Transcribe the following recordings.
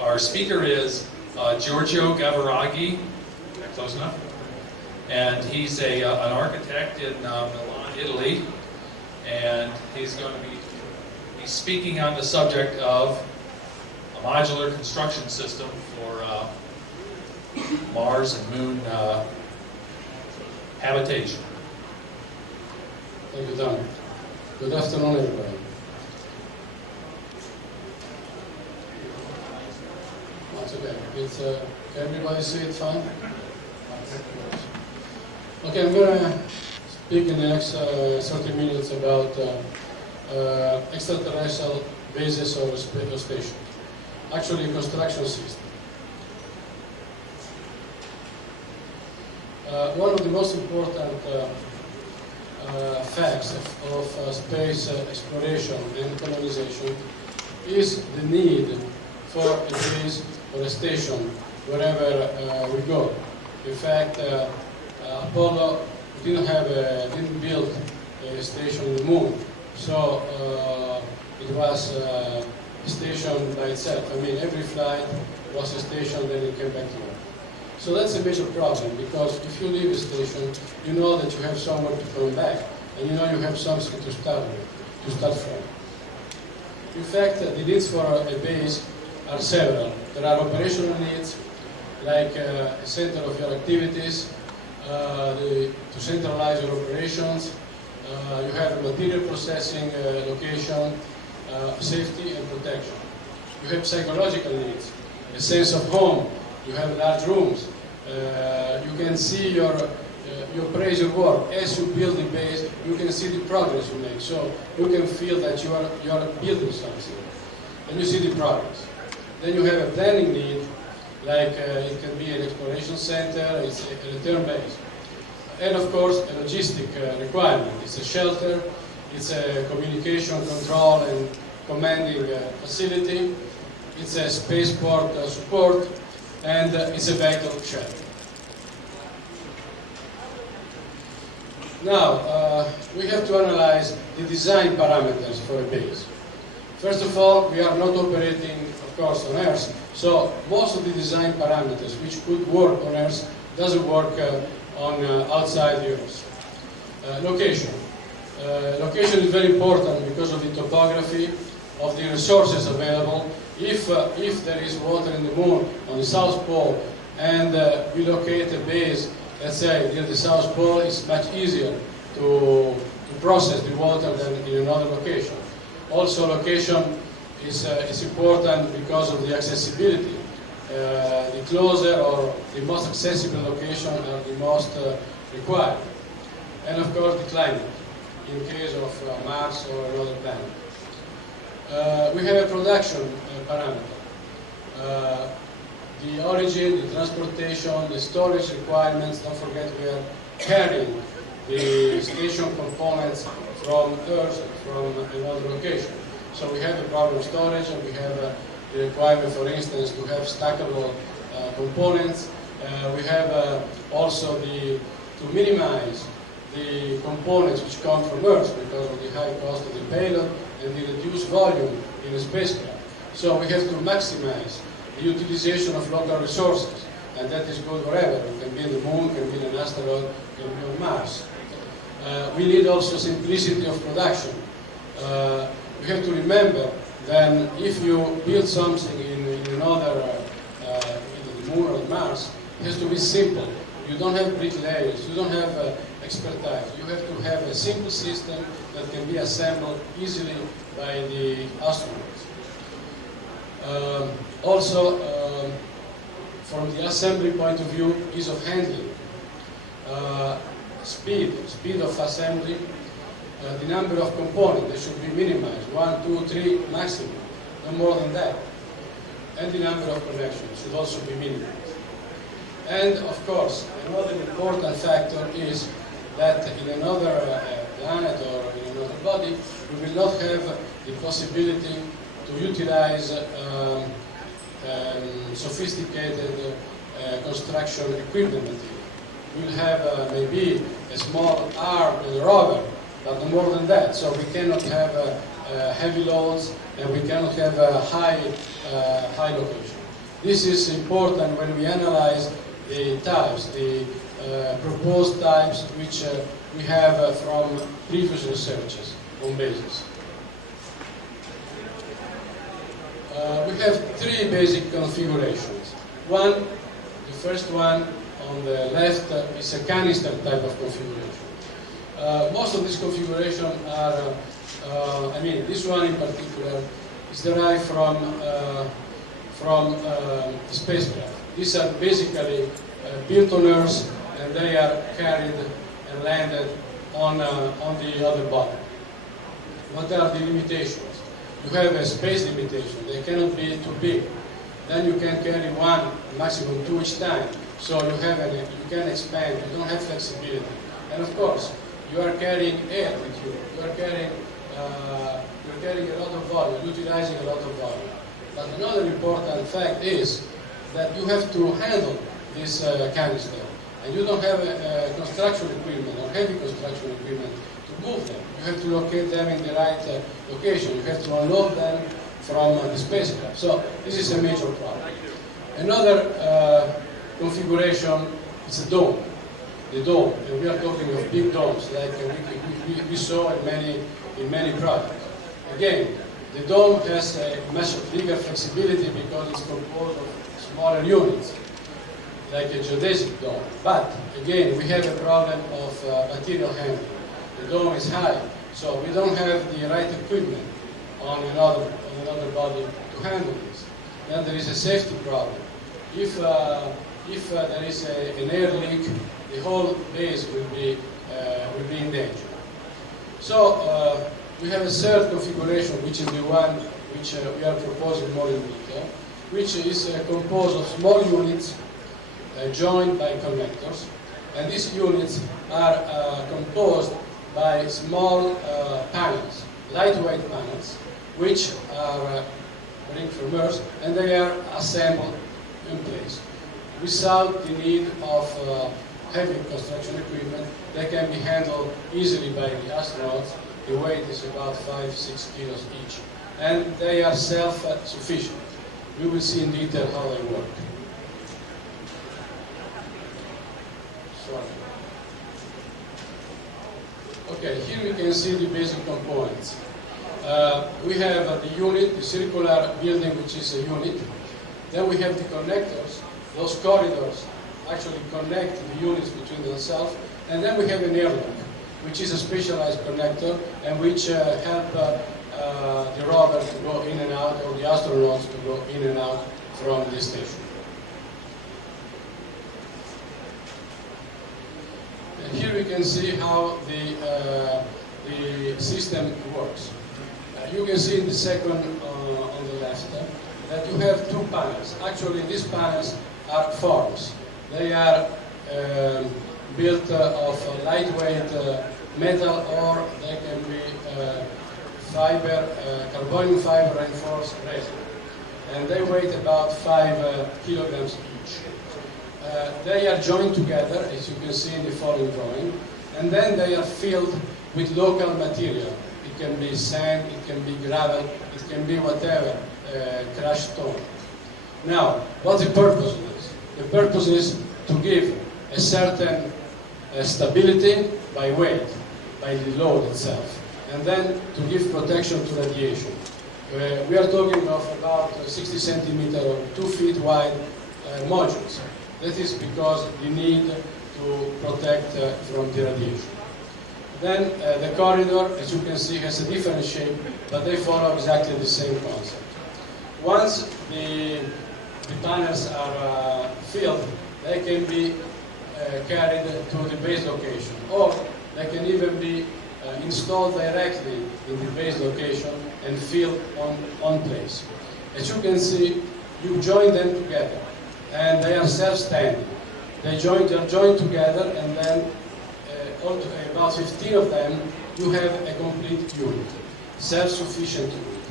Our speaker is Giorgio Gaviraghi. Close enough? And he's an architect in Milan, Italy. And he's going to be speaking on the subject of a modular construction system for Mars and Moon habitation. Thank you, Don. Good afternoon, everybody. Once again, can everybody see it fine? Okay, I'm going to speak in the next 30 minutes about extraterrestrial bases or station. Actually, a construction system. One of the most important facts of space exploration and colonization is the need for a base or a station wherever we go. In fact, Apollo didn't build a station on the moon, so it was a station by itself. I mean, every flight was a station, then it came back to Earth. So that's a major problem, because if you leave a station, you know that you have somewhere to come back, and you know you have something to start from. In fact, the needs for a base are several. There are operational needs, like a center of your activities, to centralize your operations. You have a material processing location, safety and protection. You have psychological needs, a sense of home. You have large rooms. You can see you praise your work. As you build the base, you can see the progress you make. So you can feel that you are building something, and you see the progress. Then you have a planning need, like it can be an exploration center, it's a return base. And of course, a logistic requirement. It's a shelter, it's a communication, control, and commanding facility, it's a spaceport support, and it's a vehicle shelter. Now, we have to analyze the design parameters for a base. First of all, we are not operating, of course, on Earth, so most of the design parameters which could work on Earth doesn't work on outside the Earth. Location. Location is very important because of the topography, of the resources available. If there is water in the moon on the South Pole and we locate a base, let's say near the South Pole, it's much easier to process the water than in another location. Also, location is important because of the accessibility. The closer or the most accessible location are the most required. And of course, the climate, in case of Mars or another planet. We have a production parameter. The origin, the transportation, the storage requirements. Don't forget we are carrying the station components from Earth, from another location. So we have a problem storage, and we have the requirement, for instance, to have stackable components. We have also to minimize the components which come from Earth because of the high cost of the payload and the reduced volume in a spacecraft. So we have to maximize the utilization of local resources, and that is good wherever. It can be in the moon, can be in an asteroid, can be on Mars. We need also simplicity of production. We have to remember that if you build something in another, either the moon or Mars, it has to be simple. You don't have bricklayers, you don't have expertise. You have to have a simple system that can be assembled easily by the astronauts. Also, from the assembly point of view, ease of handling, speed of assembly, the number of components, they should be minimized, 1, 2, 3 maximum, no more than that. And the number of connections should also be minimized. And of course, another important factor is that in another planet or in another body, we will not have the possibility to utilize sophisticated construction equipment material. We'll have maybe a small arm and a rover, but no more than that. So we cannot have heavy loads, and we cannot have high location. This is important when we analyze the types, the proposed types which we have from previous researches on basis. We have three basic configurations. One, the first one on the left is a canister type of configuration. Most of these configurations are, this one in particular is derived from spacecraft. These are basically built on Earth, and they are carried and landed on the other body. What are the limitations? You have a space limitation. They cannot be too big. Then you can carry one, maximum two each time. So you can expand. You don't have flexibility. And of course, you are carrying air with you. You are carrying a lot of volume, utilizing a lot of volume. But another important fact is that you have to handle this canister, and you don't have construction equipment or heavy construction equipment to move them. You have to locate them in the right location. You have to unload them from the spacecraft. So this is a major problem. Another configuration is a dome. The dome, and we are talking of big domes like we saw in many projects. Again, the dome has a much bigger flexibility because it's composed of smaller units, like a geodesic dome. But again, we have a problem of material handling. The dome is high, so we don't have the right equipment on another body to handle this. Then there is a safety problem. If there is an air leak, the whole base will be in danger. So we have a third configuration, which is the one which we are proposing more in detail, which is composed of small units joined by connectors, and these units are composed by small panels, lightweight panels, which are bring from Earth, and they are assembled in place without the need of heavy construction equipment. They can be handled easily by the astronauts. The weight is about 5-6 kilos each, and they are self-sufficient. We will see in detail how they work. Sorry. Okay, here we can see the basic components. We have the unit, the circular building, which is a unit. Then we have the connectors. Those corridors actually connect the units between themselves. And then we have an airlock, which is a specialized connector and which help the rover to go in and out, or the astronauts to go in and out from the station. And here we can see how the system works. You can see in the second on the left that you have two panels. Actually, these panels are forms. They are built of lightweight metal, or they can be fiber, carbonium fiber reinforced resin. And they weigh about 5 kilograms each. They are joined together, as you can see in the following drawing, and then they are filled with local material. It can be sand, it can be gravel, it can be whatever, crushed stone. Now, what's the purpose of this? The purpose is to give a certain stability by weight, by the load itself, and then to give protection to radiation. We are talking of about 60 centimeter or 2 feet wide modules. That is because the need to protect from the radiation. Then the corridor, as you can see, has a different shape, but they follow exactly the same concept. Once the panels are filled, they can be carried to the base location, or they can even be installed directly in the base location and filled on place. As you can see, you join them together, and they are self-standing. They are joined together, and then about 15 of them, you have a complete unit, self-sufficient unit.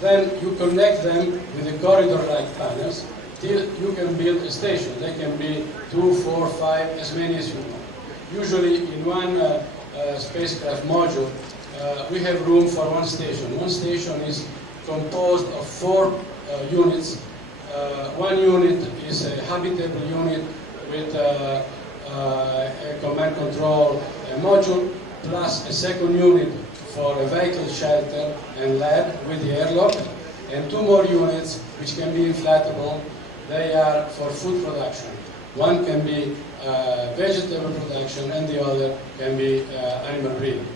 Then you connect them with the corridor-like panels till you can build a station. They can be 2, 4, 5, as many as you want. Usually in one spacecraft module, we have room for one station. One station is composed of 4 units one unit is a habitable unit with a command control module, plus a second unit for a vehicle shelter and lab with the airlock, and two more units which can be inflatable. They are for food production. One can be vegetable production and the other can be animal breeding.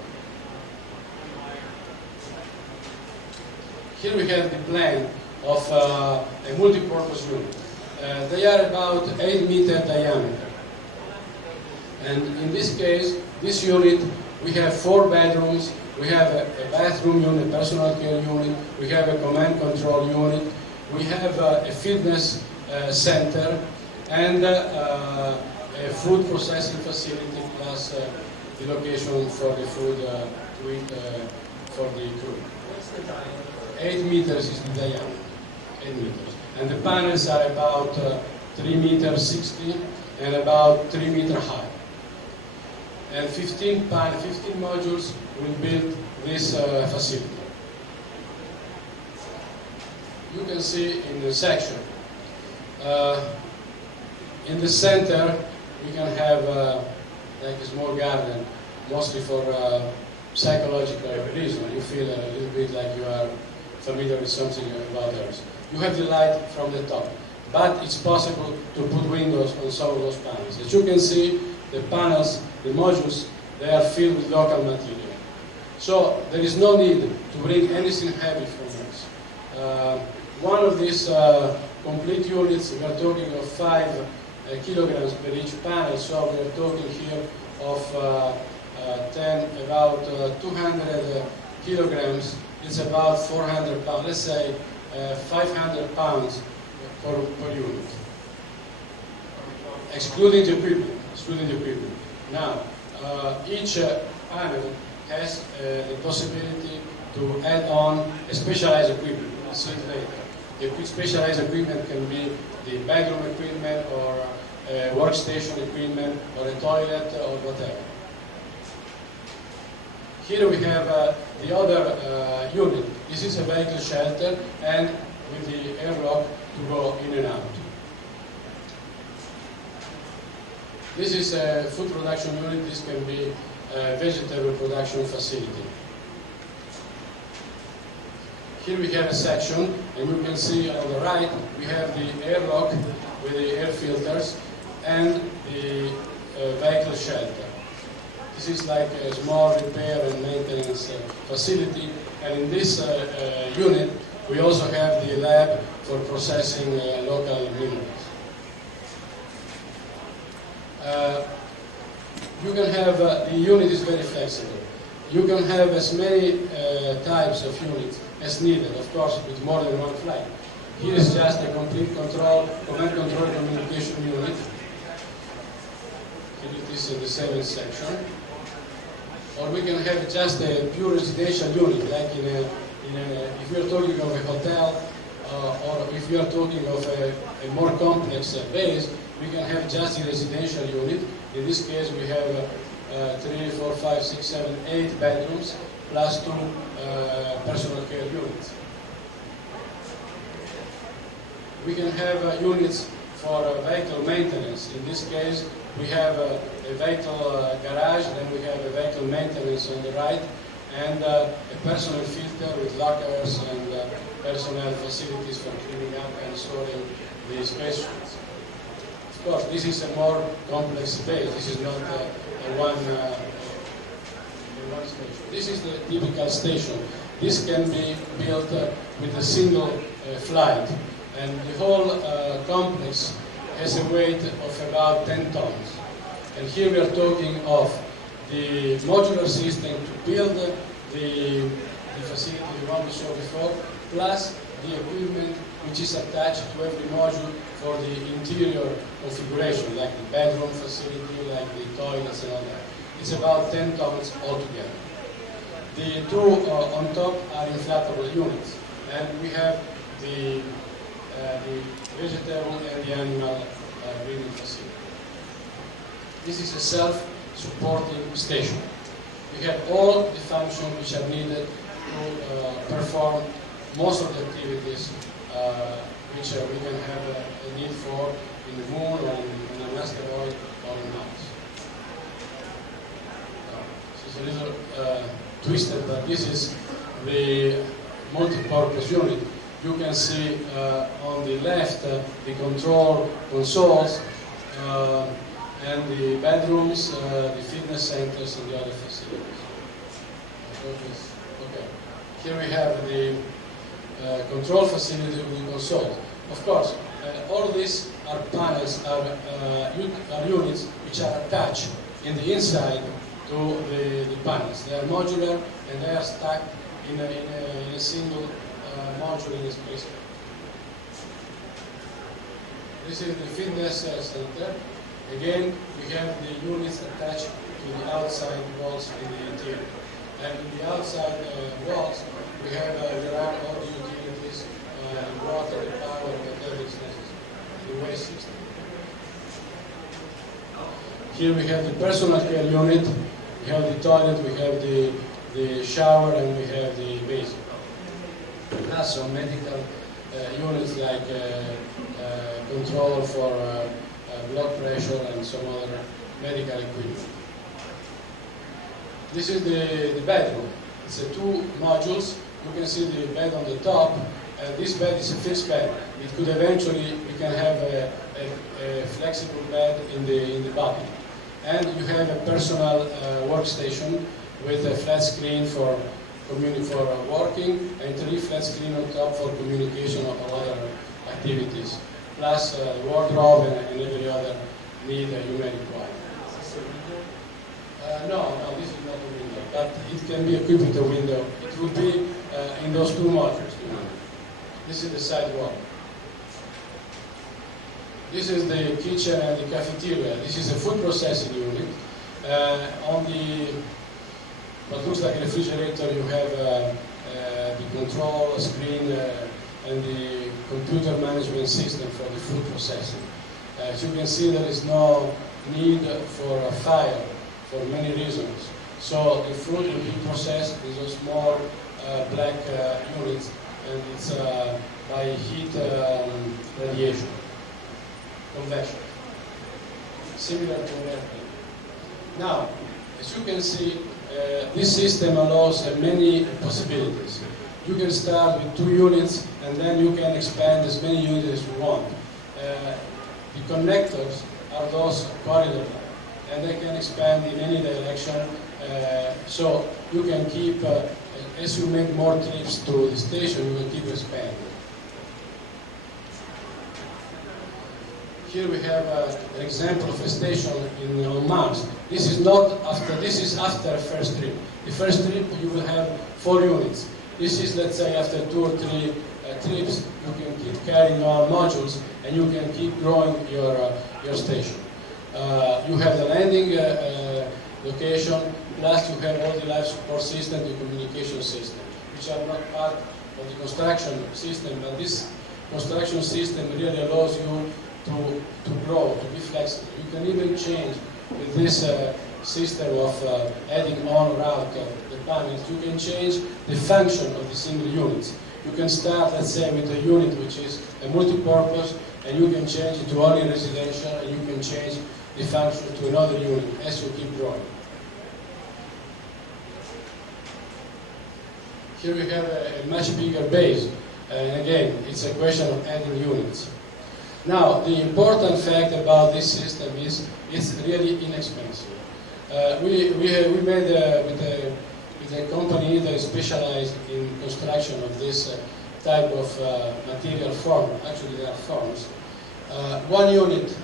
Here we have the plan of a multi-purpose unit. They are about 8-meter diameter. And in this case, this unit, we have 4 bedrooms, we have a bathroom unit, personal care unit, we have a command control unit, we have a fitness center, and a food processing facility, plus the location for the food to eat for the crew. 8 meters is the diameter, 8 meters. And the panels are about 3 meters 60 and about 3 meters high. And 15 modules will build this facility. You can see in the section. In the center, we can have like a small garden, mostly for psychological reason. You feel a little bit like you are familiar with something about Earth. You have the light from the top, but it's possible to put windows on some of those panels. As you can see, the panels, the modules, they are filled with local material. So there is no need to bring anything heavy from us. One of these complete units, we are talking of 5 kilograms per each panel, so we are talking here of about 200 kilograms. It's about 400 pounds, let's say 500 pounds per unit, excluding the equipment. Now, each panel has the possibility to add on a specialized equipment. We'll see it later. The specialized equipment can be the bedroom equipment or workstation equipment or a toilet or whatever. Here we have the other unit. This is a vehicle shelter and with the airlock to go in and out. This is a food production unit. This can be a vegetable production facility. Here we have a section, and you can see on the right, we have the airlock with the air filters and the vehicle shelter. This is like a small repair and maintenance facility, and in this unit, we also have the lab for processing local minerals. You can have, the unit is very flexible. You can have as many types of units as needed, of course, with more than one flight. Here is just a complete control, command control communication unit. Here it is in the 7th section. Or we can have just a pure residential unit, like if we are talking of a hotel, or if we are talking of a more complex base, we can have just a residential unit. In this case, we have 3, 4, 5, 6, 7, 8 bedrooms, plus 2 personal care units. We can have units for vehicle maintenance. In this case, we have a vehicle garage, then we have a vehicle maintenance on the right, and a personal filter with lockers and personnel facilities for cleaning up and storing the space suits. Of course, this is a more complex space. This is not one station. This is the typical station. This can be built with a single flight, and the whole complex has a weight of about 10 tons. And here we are talking of the modular system to build the facility, the one we saw before, plus the equipment which is attached to every module for the interior configuration, like the bedroom facility, like the toilets and all that. It's about 10 tons altogether. The 2 on top are inflatable units, and we have the vegetable and the animal breeding facility. This is a self-supporting station. We have all the functions which are needed to perform most of the activities which we can have a need for in the moon or in an asteroid or in Mars. This is a little twisted, but this is the multi-purpose unit. You can see on the left the control consoles and the bedrooms, the fitness centers, and the other facilities. Okay. Here we have the control facility with the console. Of course, all these are panels, are units which are attached in the inside to the panels. They are modular and they are stacked in a single module in a space. This is the fitness center. Again, we have the units attached to the outside walls in the interior. And in the outside walls, we have there are all the utilities, the water, the power, whatever is necessary, the waste system. Here we have the personal care unit, we have the toilet, we have the shower, and we have the basin. Plus some medical units like control for blood pressure and some other medical equipment. This is the bedroom. It's two modules. You can see the bed on the top. This bed is a fixed bed. It could eventually, we can have a flexible bed in the bottom. And you have a personal workstation with a flat screen for working and 3 flat screens on top for communication or other activities. Plus wardrobe and every other need you may require. No, this is not a window, but it can be equipped with a window. It will be in those 2 modules. This is the side wall. This is the kitchen and the cafeteria. This is a food processing unit. On the what looks like a refrigerator, you have the control screen and the computer management system for the food processing. As you can see, there is no need for a fire for many reasons. So the food will be processed in a small black units, and it's by heat radiation, convection, similar to an airplane. Now, as you can see, this system allows many possibilities. You can start with 2 units, and then you can expand as many units as you want. The connectors are those corridors, and they can expand in any direction. So you can keep, as you make more trips to the station, you can keep expanding. Here we have an example of a station on Mars. This is after a first trip. The first trip you will have 4 units. This is, let's say, after 2 or 3 trips, you can keep carrying on modules and you can keep growing your station. You have the landing location, plus you have all the life support system, the communication system, which are not part of the construction system, but this construction system really allows you to grow, to be flexible. You can even change with this system of adding on or out the panels. You can change the function of the single units. You can start, let's say, with a unit which is a multi-purpose, and you can change it to only residential, and you can change the function to another unit as you keep growing. Here we have a much bigger base, and again, it's a question of adding units. Now, the important fact about this system is it's really inexpensive. We made with a company that is specialized in construction of this type of material form. Actually, they are forms. 1 unit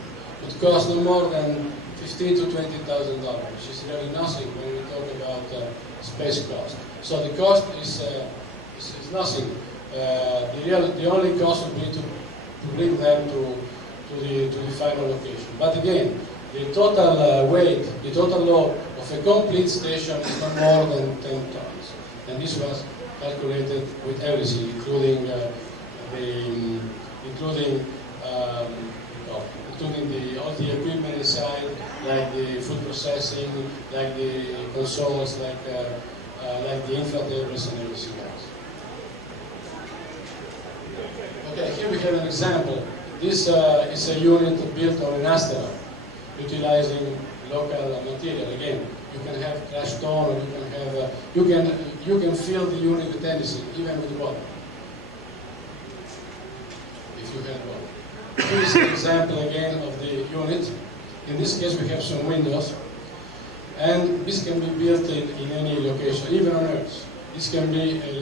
would cost no more than $15,000 to $20,000, which is really nothing when we talk about space cost. So the cost is nothing. The only cost would be to bring them to the final location. But again, the total weight, the total load of a complete station is no more than 10 tons. And this was calculated with everything, including all the equipment inside, like the food processing, like the consoles, like the inflatables and everything else. Okay, here we have an example. This is a unit built on an asteroid, utilizing local material. Again, you can have crushed stone, or you can have you can fill the unit with anything, even with water, if you have water. Here is an example again of the unit. In this case, we have some windows, and this can be built in any location, even on Earth. This can be a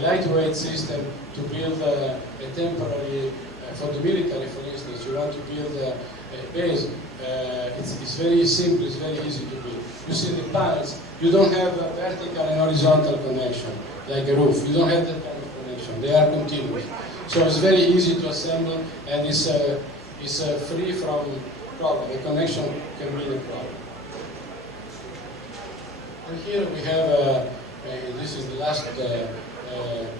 lightweight system to build a temporary, for the military, for instance. You want to build a base. It's very simple. It's very easy to build. You see the panels. You don't have a vertical and horizontal connection like a roof. You don't have that kind of connection. They are continuous. So it's very easy to assemble, and it's free from problem. The connection can be the problem. And here we have, this is the last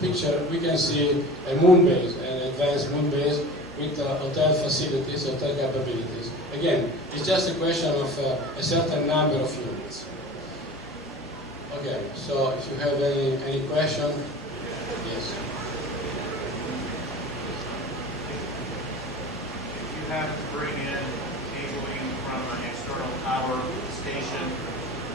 picture, we can see a moon base, an advanced moon base with hotel facilities, hotel capabilities. Again, it's just a question of a certain number of units. Okay, so if you have any question, yes. If you have to bring in cabling from an external power station,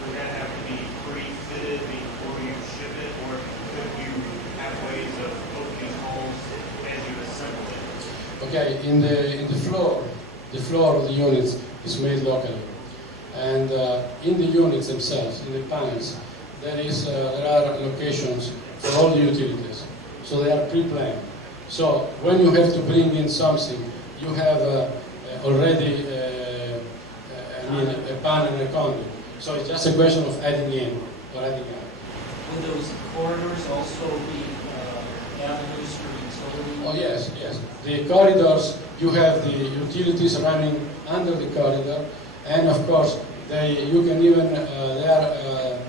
would that have to be pre-fitted before you ship it, or could you have ways of opening holes as you assemble it? Okay, in the floor of the units is made locally, and in the units themselves, in the panels, there are locations for all the utilities, so they are pre-planned. So when you have to bring in something, you have already a panel and a conduit. So it's just a question of adding in or adding out. Would those corridors also be avenues for utility? Oh yes, yes. The corridors, you have the utilities running under the corridor, and of course you can even they are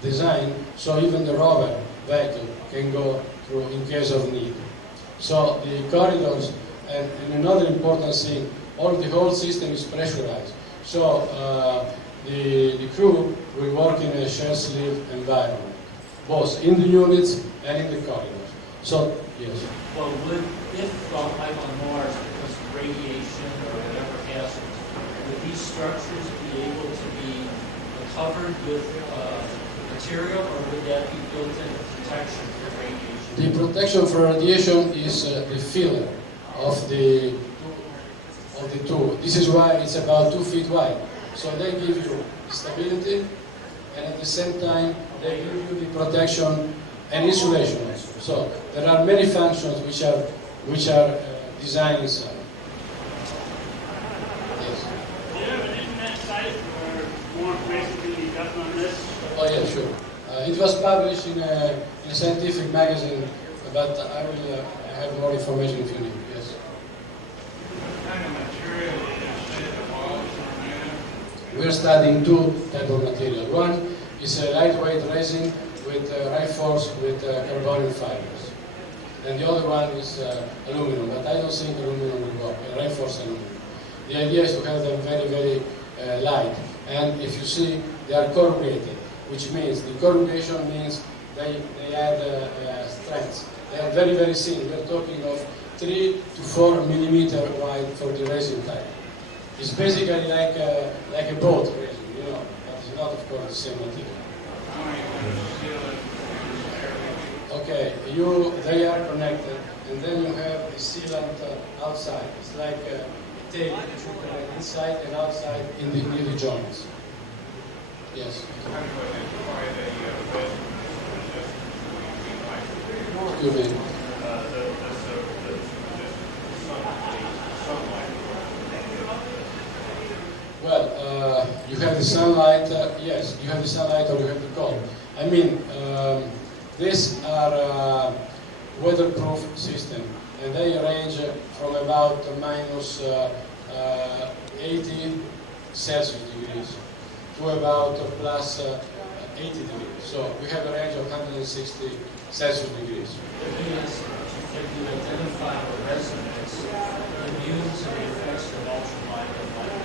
designed so even the rover vehicle can go through in case of need. So the corridors, and another important thing, the whole system is pressurized. So the crew will work in a share sleeve environment, both in the units and in the corridors. So, yes. Well, if like on Mars, because of radiation or whatever hazards, would these structures be able to be covered with material, or would that be built-in protection for radiation? The protection for radiation is the filler of the tube. This is why it's about 2 feet wide. So they give you stability, and at the same time they give you the protection and insulation also. So there are many functions which are designed inside. Yes. Do you have an internet site where more information can be gotten on this? Oh yeah, sure. It was published in a scientific magazine, but I will have more information if you need. Yes. What kind of material is involved in We are studying 2 types of material. One is a lightweight resin with reinforced with carbon fibers, and the other one is aluminum. But I don't think aluminum will work. Reinforced aluminum. The idea is to have them very, very light, and if you see, they are corrugated, which means the corrugation means they add strength. They are very, very thin. We are talking of 3 to 4 millimeter wide for the resin type. It's basically like a boat resin, but it's not, of course, the same material. Okay, they are connected, and then you have the sealant outside. It's like a tape that you connect inside and outside near the joints. Yes. You mean? Well, you have the sunlight, yes, you have the sunlight or you have the cold. I mean, these are weatherproof system, and they range from about minus 80 Celsius degrees to about plus 80 degrees. So we have a range of 160 Celsius degrees. If you identify a resonance immune to the effects of ultraviolet light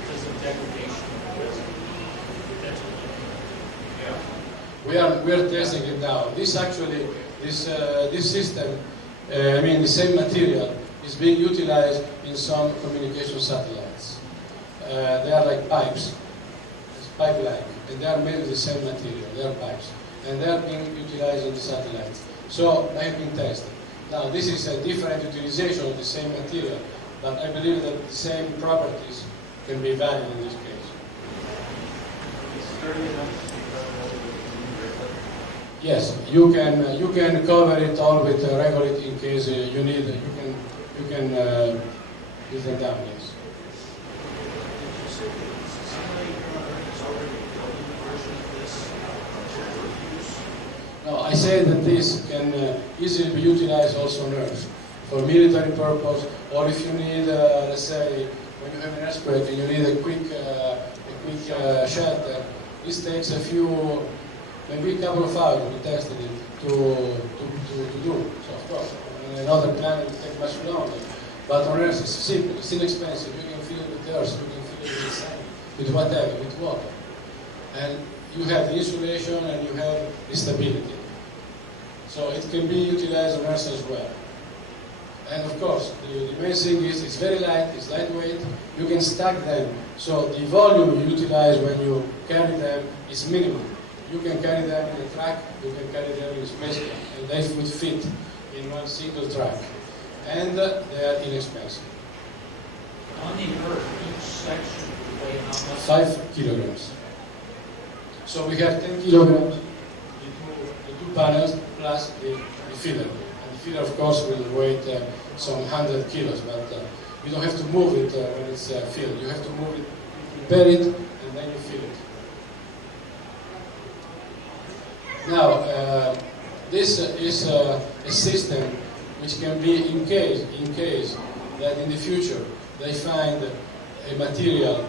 because of degradation of the resin. That's what We are testing it now. This system I mean, the same material is being utilized in some communication satellites. They are like pipes, it's pipe-like, and they are made of the same material, they are pipes, and they are being utilized in the satellites. So they have been tested. Now, this is a different utilization of the same material, but I believe that the same properties can be valid in this case. Yes, you can cover it all with regolith in case you need. You can use them down. Yes. No, I say that this can easily be utilized also on Earth for military purpose, or if you need, let's say, when you have an earthquake and you need a quick shelter. This takes a few, maybe a couple of hours. We tested it to do. So of course, on another planet it will take much longer. But on Earth it's simple, it's inexpensive. You can fill it with earth, you can fill it with sand, with whatever, with water. And you have the insulation and you have the stability. So it can be utilized on Earth as well. And of course, the main thing is it's very light, it's lightweight, you can stack them. So the volume you utilize when you carry them is minimum. You can carry them in a truck, you can carry them in a space, and they would fit in one single truck. And they are inexpensive. On the Earth, each section would weigh how much? 5 kilograms. So we have 10 kilograms, the two panels, plus the feeder. And the feeder, of course, will weigh some 100 kilos, but you don't have to move it when it's filled. You have to move it, prepare it, and then you fill it. Now, this is a system which can be in case that in the future they find a material,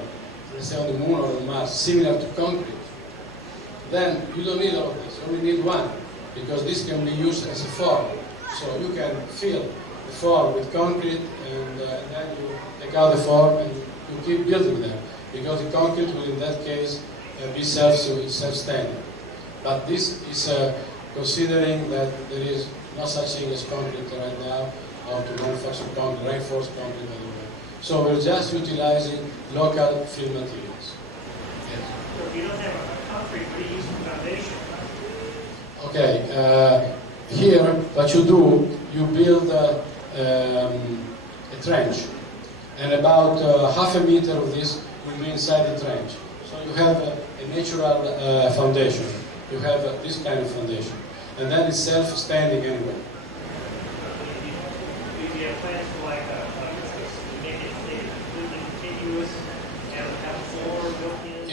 let's say on the moon or on Mars, similar to concrete. Then you don't need all of this, you only need one, because this can be used as a form. So you can fill the form with concrete, and then you take out the form and you keep building them, because the concrete will in that case be self-standing. But this is considering that there is no such thing as concrete right now, or to manufacture concrete, reinforced concrete anywhere. So we're just utilizing local fill materials. Yes. So if you don't have a concrete, what do you use for foundation? Okay, here what you do, you build a trench, and about half a meter of this will be inside the trench. So you have a natural foundation. You have this kind of foundation, and then it's self-standing anyway. Do you have plans for like make it completely continuous and have a floor built in?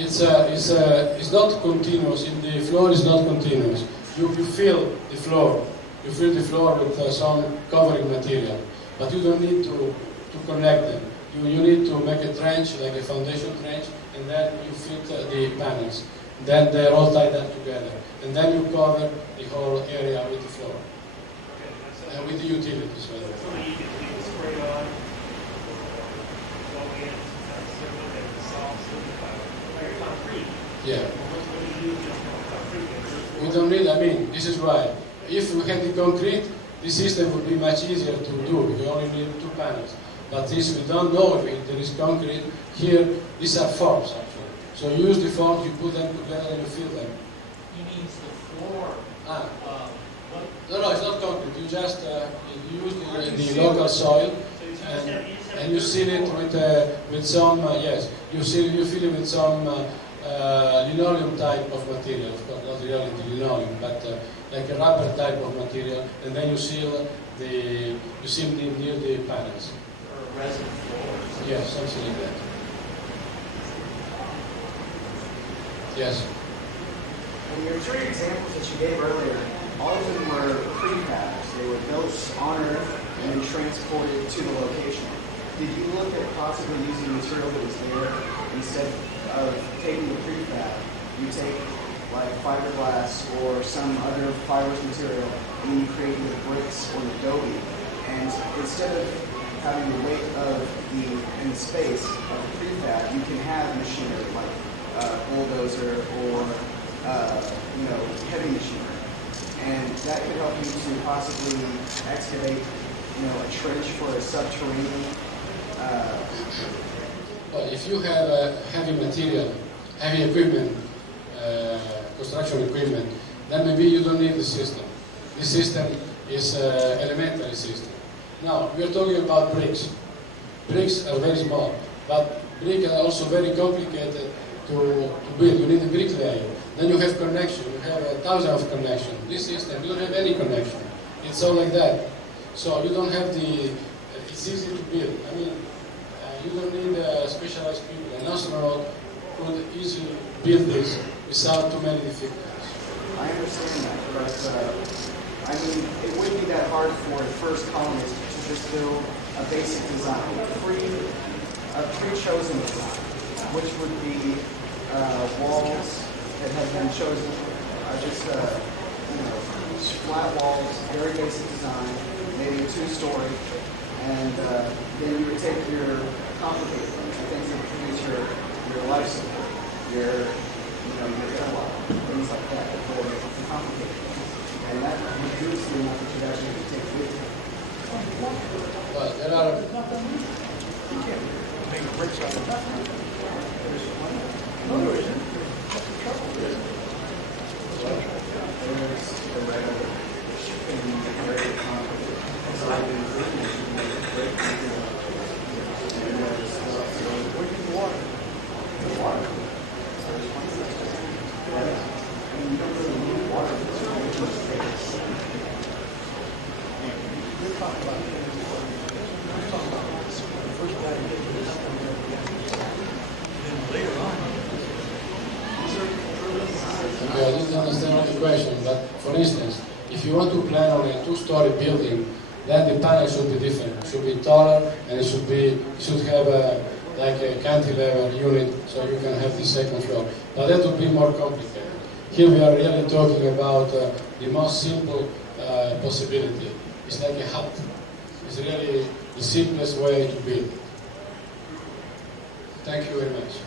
It's not continuous. The floor is not continuous. You fill the floor. You fill the floor with some covering material, but you don't need to connect them. You need to make a trench, like a foundation trench, and then you fit the panels. Then they're all tied up together, and then you cover the whole area with the floor, and with the utilities. So you can spray on, go in, and solve like concrete. Yeah. What do you use concrete? We don't need, I mean, this is why. If we had the concrete, the system would be much easier to do. We only need 2 panels. But this, we don't know if there is concrete. Here, these are forms, actually. So you use the forms, you put them together, and you fill them. He means the floor. No, it's not concrete. You just you use the local soil, and you seal it with some, yes, you fill it with some linoleum type of material, of course, not really linoleum, but like a rubber type of material, and then you seal near the panels. Or resin floors. Yes, something like that. Yes. In your 3 examples that you gave earlier, all of them were prefabs. They were built on Earth and then transported to the location. Did you look at possibly using material that was there instead of taking the prefab? You take like fiberglass or some other fibrous material, and then you create with bricks or adobe. And instead of having the weight of the space of the prefab, you can have machinery like bulldozer or heavy machinery, and that could help you to possibly excavate, a trench for a subterranean. Well, if you have heavy material, heavy equipment, construction equipment, then maybe you don't need the system. This system is elementary system. Now, we are talking about bricks. Bricks are very small, but bricks are also very complicated to build. You need a bricklayer. Then you have connection. You have 1,000 of connection. This system, you don't have any connection. It's all like that. So you don't have it's easy to build. I mean, you don't need specialized people. An astronaut could easily build this without too many difficulties. I understand that, but it wouldn't be that hard for the first colonist to just build a basic design, a pre-chosen design, which would be walls that have been chosen, flat walls, very basic design, maybe a 2-story, and then you would take your complicated things, the things that produce your life support, your airlock, things like that, for complicated things. And that reduces the amount that you actually take with you. But there are You can't make bricks out of nothing. No, there isn't. There's the regular shipping, the regular concrete. So I can break and there's water. The water. So there's one thing. And you don't really need water. We're talking about the first guy to get this, then later on. Okay, I didn't understand all the question, but for instance, if you want to plan on a 2-story building, then the panel should be different. It should be taller, and it should have like a cantilever unit, so you can have the second floor. But that would be more complicated. Here we are really talking about the most simple possibility. It's like a hut. It's really the simplest way to build. Thank you very much.